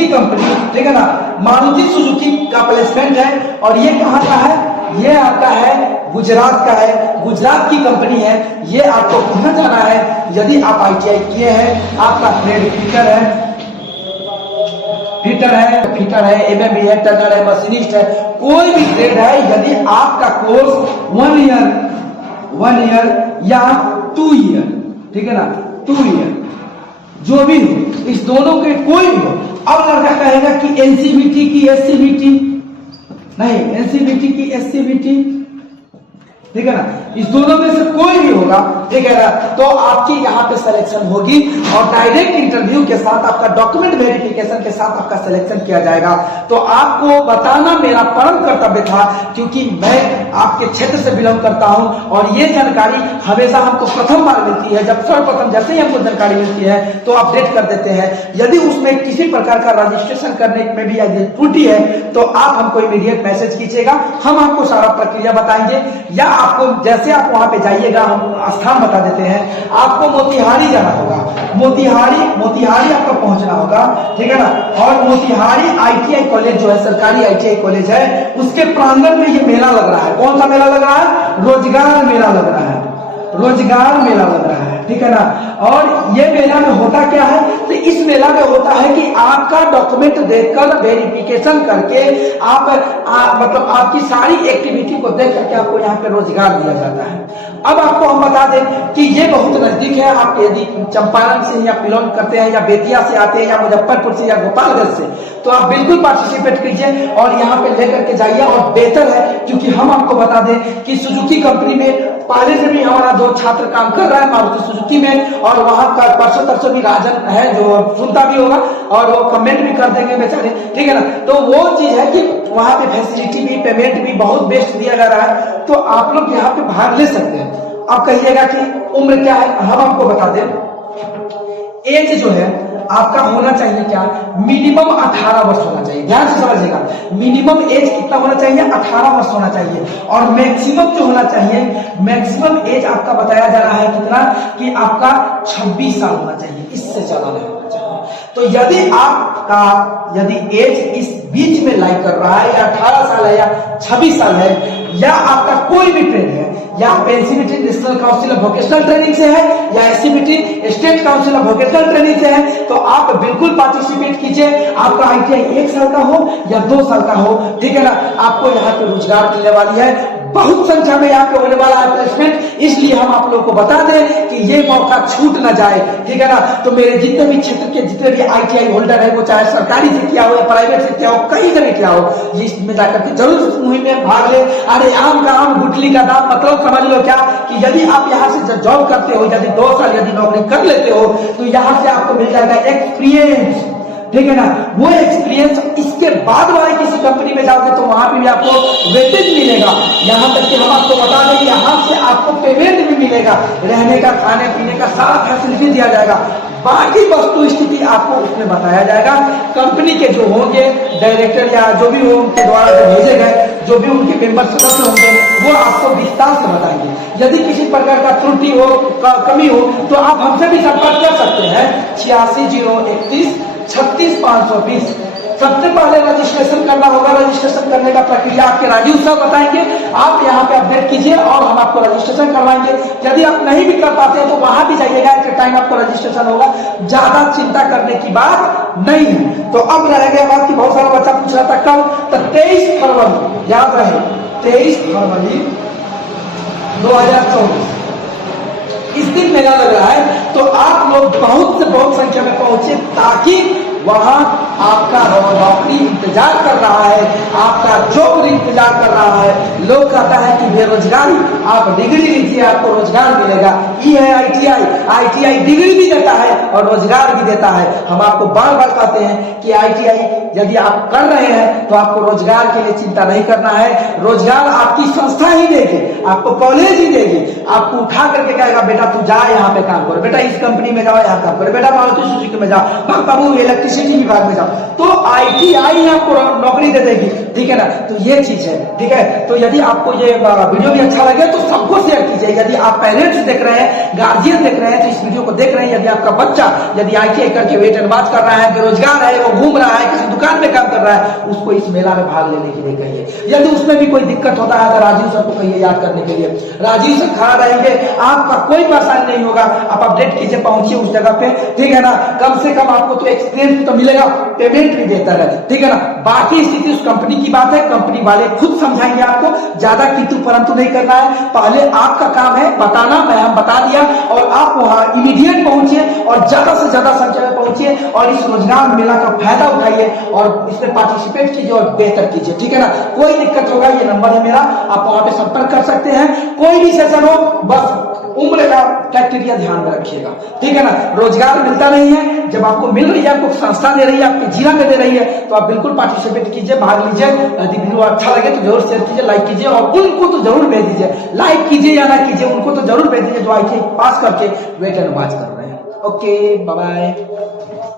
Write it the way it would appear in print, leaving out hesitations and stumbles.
Suzuki company, ठीक है ना, मारुति सुजुकी का प्लेसमेंट है। और ये कहाँ का है? ये आपका है गुजरात का है, गुजरात की कंपनी है। ये आपको पहुंच जाना है यदि आप ITI किए हैं, आपका ट्रेड फिटर है, एमएमई है, टर्नर है, मशीनिस्ट है, कोई भी ट्रेड है। यदि आपका कोर्स 1 ईयर या 2 ईयर, ठीक है ना, 2 ईयर जो भी हो, इस दोनों के कोई भी हो। अब लड़का कहेगा कि NCVT की SCVT नहीं, NCVT की SCVT, ठीक है ना, इस दोनों में से कोई भी होगा, ठीक है ना, तो आपकी यहाँ पे सिलेक्शन होगी और डायरेक्ट इंटरव्यू के साथ आपका डॉक्यूमेंट वेरिफिकेशन के साथ आपका सिलेक्शन किया जाएगा। तो आपको बताना मेरा परम कर्तव्य था, क्योंकि मैं आपके क्षेत्र से बिलोंग करता हूं और ये जानकारी हमेशा हमको प्रथम बार मिलती है। जब सर्वप्रथम जैसे ही हमको जानकारी मिलती है तो अपडेट कर देते हैं। यदि उसमें किसी प्रकार का रजिस्ट्रेशन करने में भी यदि त्रुटि है तो आप हमको इमीडिएट मैसेज कीजिएगा, हम आपको सारा प्रक्रिया बताएंगे। या आपको जैसे आप वहां पे जाइएगा, हम स्थान बता देते हैं, आपको मोतिहारी जाना होगा, मोतिहारी आपको पहुंचना होगा, ठीक है ना। और मोतिहारी ITI कॉलेज जो है, सरकारी ITI कॉलेज है, उसके प्रांगण में ये मेला लग रहा है। कौन सा मेला लग रहा है? रोजगार मेला लग रहा है, रोजगार मेला लग रहा है, ठीक है ना। और ये मेला में होता क्या है? तो इस मेला में होता है कि आपका डॉक्यूमेंट देखकर वेरिफिकेशन करके आप मतलब आपकी सारी एक्टिविटी को देख करके आपको यहाँ पे रोजगार दिया जाता है। अब आपको हम बता दें कि ये बहुत नजदीक है। आप यदि चंपारण से या बिलोंग करते हैं या बेतिया से आते हैं या मुजफ्फरपुर से या गोपालगंज से, तो आप बिल्कुल पार्टिसिपेट कीजिए और यहाँ पे लेकर के जाइए। और बेहतर है, क्योंकि हम आपको बता दें कि सुजुकी कंपनी में पहले से भी हमारा 2 छात्र काम कर रहा है मारुति सुजुकी में, और वहां का परसों तरसों भी राजन है जो सुनता भी होगा और वो कमेंट भी कर देंगे बेचारे, ठीक है ना। तो वो चीज है कि वहां पे फैसिलिटी भी, पेमेंट भी बहुत बेस्ट दिया जा रहा है, तो आप लोग यहाँ पे भाग ले सकते हैं। आप कहिएगा कि उम्र क्या है, हम आपको बता दें। एज जो है आपका होना चाहिए क्या? मिनिमम 18 वर्ष होना चाहिए। ध्यान से समझिएगा, मिनिमम एज कितना होना चाहिए? 18 वर्ष होना चाहिए। और मैक्सिमम जो होना चाहिए, मैक्सिमम एज आपका बताया जा रहा है कितना, कि आपका 26 साल होना चाहिए, इससे ज्यादा नहीं होना चाहिए। तो यदि आपका एज इस बीच में लाई कर रहा है, या 18 साल है या 26 साल है, या आपका कोई भी ट्रेड है, या NCVT national council of vocational training से है, या SCVT state council of vocational training से है, तो आप बिल्कुल पार्टिसिपेट कीजिए। आपका ITI 1 साल का हो या 2 साल का हो, ठीक है ना, आपको यहाँ पे रोजगार मिलने वाली है। बहुत संख्या में यहाँ पे होने वाला है प्लेसमेंट, इसलिए हम आप लोगों को बता दें कि ये मौका छूट ना जाए, ठीक है ना। तो मेरे जितने भी क्षेत्र के जितने भी ITI होल्डर है, वो चाहे सरकारी से किया हो या प्राइवेट से किया हो, कहीं से भी किया हो, ये इसमें जाकर के जरूर इस मुहिम में भाग ले। अरे आम का आम गुठली का दाम, मतलब समझ लो क्या, कि यदि आप यहाँ से जॉब करते हो, यदि 2 साल यदि नौकरी कर लेते हो, तो यहाँ से आपको मिल जाएगा एक्सपीरियंस, ठीक है ना। वो एक्सपीरियंस इसके बाद वाले किसी कंपनी में जाओगे तो वहां पे भी आपको वेटेज मिलेगा। यहाँ तक कि हम आपको बता दें, यहाँ से आपको पेमेंट भी मिलेगा, रहने का, खाने पीने का सारा फैसिलिटी दिया जाएगा। बाकी वस्तु स्थिति आपको उसमें बताया जाएगा। कंपनी के जो होंगे डायरेक्टर या जो भी हो, उनके द्वारा जो भेजे गए जो भी उनके मेंबर सदस्य होंगे, वो आपको विस्तार से बताएंगे। यदि किसी प्रकार का त्रुटि हो, कमी हो, तो आप हमसे भी संपर्क कर सकते हैं। 860131 36520। सबसे पहले रजिस्ट्रेशन करना होगा। रजिस्ट्रेशन करने का प्रक्रिया आपके राजीव साहब बताएंगे। आप यहाँ पे अपडेट कीजिए और हम आपको रजिस्ट्रेशन करवाएंगे। यदि आप नहीं भी कर पाते हैं तो वहां भी जाइएगा, एक टाइम आपको रजिस्ट्रेशन होगा। ज्यादा चिंता करने की बात नहीं है। तो अब रह गया बात कि बहुत सारा बच्चा पूछ रहा था कब, तो 23 फरवरी, याद रहे 23 फरवरी 2024 इस दिन मेला लग रहा है। तो आप लोग बहुत से बहुत संख्या में पहुंचे, ताकि वहां आपका नौकरी इंतजार कर रहा है, आपका जॉब इंतजार कर रहा है। लोग कहता है कि बेरोजगारी, आप डिग्री लीजिए आपको रोजगार मिलेगा। ये है ITI डिग्री भी देता है और रोजगार भी देता है। हम आपको बार बार कहते हैं कि ITI यदि आप कर रहे हैं तो आपको रोजगार के लिए चिंता नहीं करना है। रोजगार आपकी संस्था ही देगी, आपको कॉलेज ही देगी। आपको उठा करके कहेगा बेटा तू जा यहाँ पे काम करो, बेटा इस कंपनी में जाओ यहाँ काम करो, बेटा मारुति सुजुकी में जाओ, बाबू इलेक्ट्रिसिटी विभाग में जाओ। तो ITI आपको नौकरी दे देगी। ठीक है ना। तो ये चीज है, ठीक है। तो यदि आपको ये वीडियो भी अच्छा लगे तो सबको शेयर कीजिए। यदि आप पेरेंट्स देख रहे हैं, गार्जियन देख रहे हैं, तो इस वीडियो को देख रहे हैं, यदि आपका बच्चा यदि ITI करके वेट एंड वॉच कर रहा है, बेरोजगार है, वो घूम रहा है, किसी दुकान में काम कर रहा है, उसको इस मेला में भाग लेने के लिए कहिए। यदि उसमें भी कोई दिक्कत होता है तो राजीव सर को कहिए याद करने के लिए। राजीव सर खड़ा रहेंगे, आपका कोई परेशानी नहीं होगा। आप अपडेट कीजिए, पहुंचिए उस जगह पे, ठीक है ना। कम से कम आपको तो एक्सपीरियंस तो मिलेगा, पेमेंट भी बेहतर है, ठीक है ना। बाकी स्थिति उस कंपनी की बात है, कंपनी वाले खुद समझाएंगे आपको, ज्यादा किंतु परंतु नहीं करना है। पहले आपका काम है बताना, मैं हम बता दिया, और आप वहां इमीडिएट पहुंचिए और ज्यादा से ज्यादा संख्या में पहुंचिए और इस रोजगार मेला का फायदा उठाइए और इसमें पार्टिसिपेट कीजिए और बेहतर कीजिए, ठीक है ना। कोई दिक्कत होगा, ये नंबर है मेरा, आप वहां पे संपर्क कर सकते हैं। कोई भी सेशन हो, बस उम्र का क्राइटेरिया ध्यान में रखिएगा, ठीक है ना। रोजगार मिलता नहीं है, जब आपको मिल रही है, आपको संस्था दे रही है, आपके जिला में दे रही है, तो आप बिल्कुल पार्टिसिपेट कीजिए, भाग लीजिए। यदि वीडियो अच्छा लगे तो जरूर शेयर कीजिए, लाइक कीजिए और उनको तो जरूर भेज दीजिए। लाइक कीजिए या ना कीजिए, उनको तो जरूर भेज दीजिए जो ITI पास करके वेट एंड वॉच कर रहे हैं। Okay, bye bye.